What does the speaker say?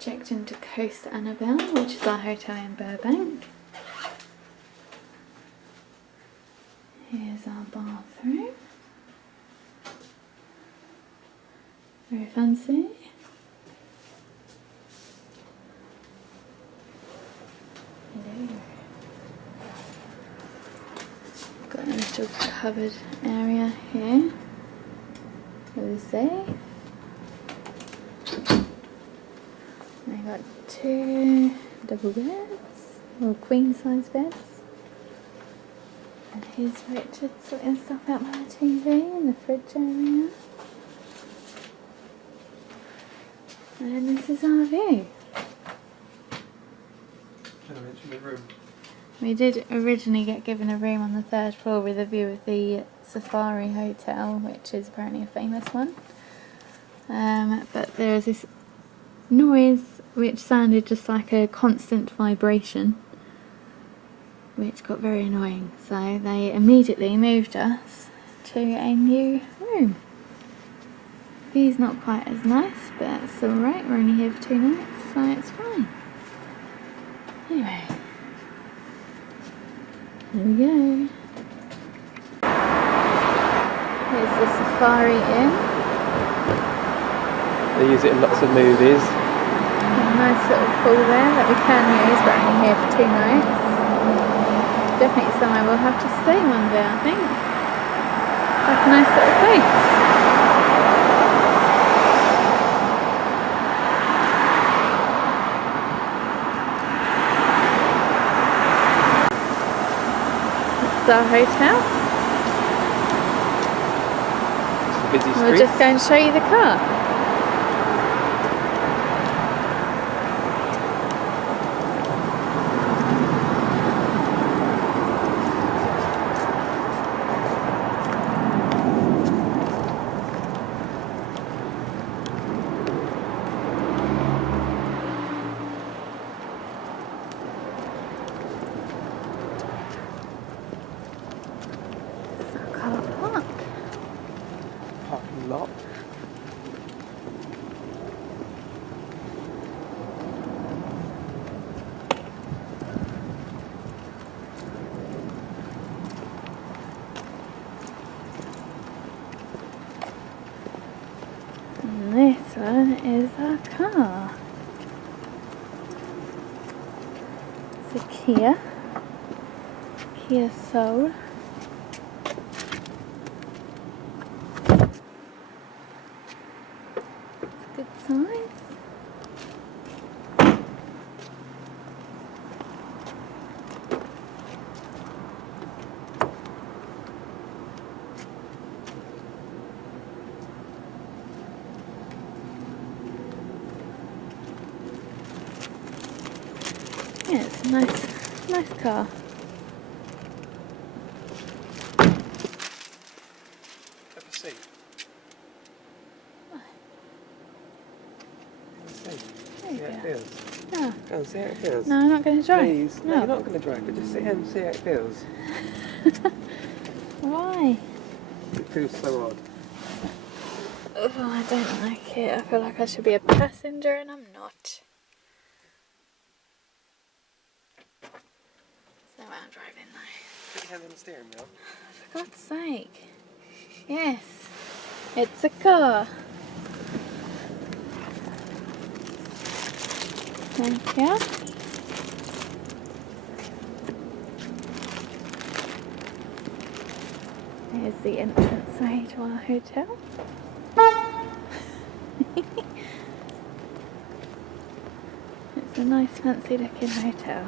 checked into Coast Annabelle, which is our hotel in Burbank. Here's our bathroom. Very fancy. Hello. Got a little cupboard area here with a safe. I got 2 double beds, or queen size beds. And here's Richard sorting stuff out by the TV in the fridge area. And this is our view. We did originally get given a room on the 3rd floor with a view of the Safari Hotel, which is apparently a famous one. But there was this noise which sounded just like a constant vibration, which got very annoying, so they immediately moved us to a new room. View's not quite as nice, but it's alright, we're only here for 2 nights, so it's fine. Anyway, here we go. Here's the Safari Inn. They use it in lots of movies. A nice little pool there that we can use, but only here for 2 nights. Definitely somewhere we'll have to stay one day, I think. It's like a nice little place. This is our hotel. It's a busy street. We'll just go and show you the car. Car park. Parking lot. And this one is our car. It's a Kia Soul. Good size. Yeah, it's a nice car. Have a seat. There you See how it go. feels. No. Go and see how it feels. No, I'm not going to drive. Please. No, you're not going to drive, but just sit here and see how it feels. Why? It feels so odd. Oh, I don't like it. I feel like I should be a passenger and I'm not. So I'm driving though. Put your hand on the steering wheel. For God's sake. Yes. It's a car. Thank you. Here's the entranceway to our hotel. It's a nice fancy looking hotel.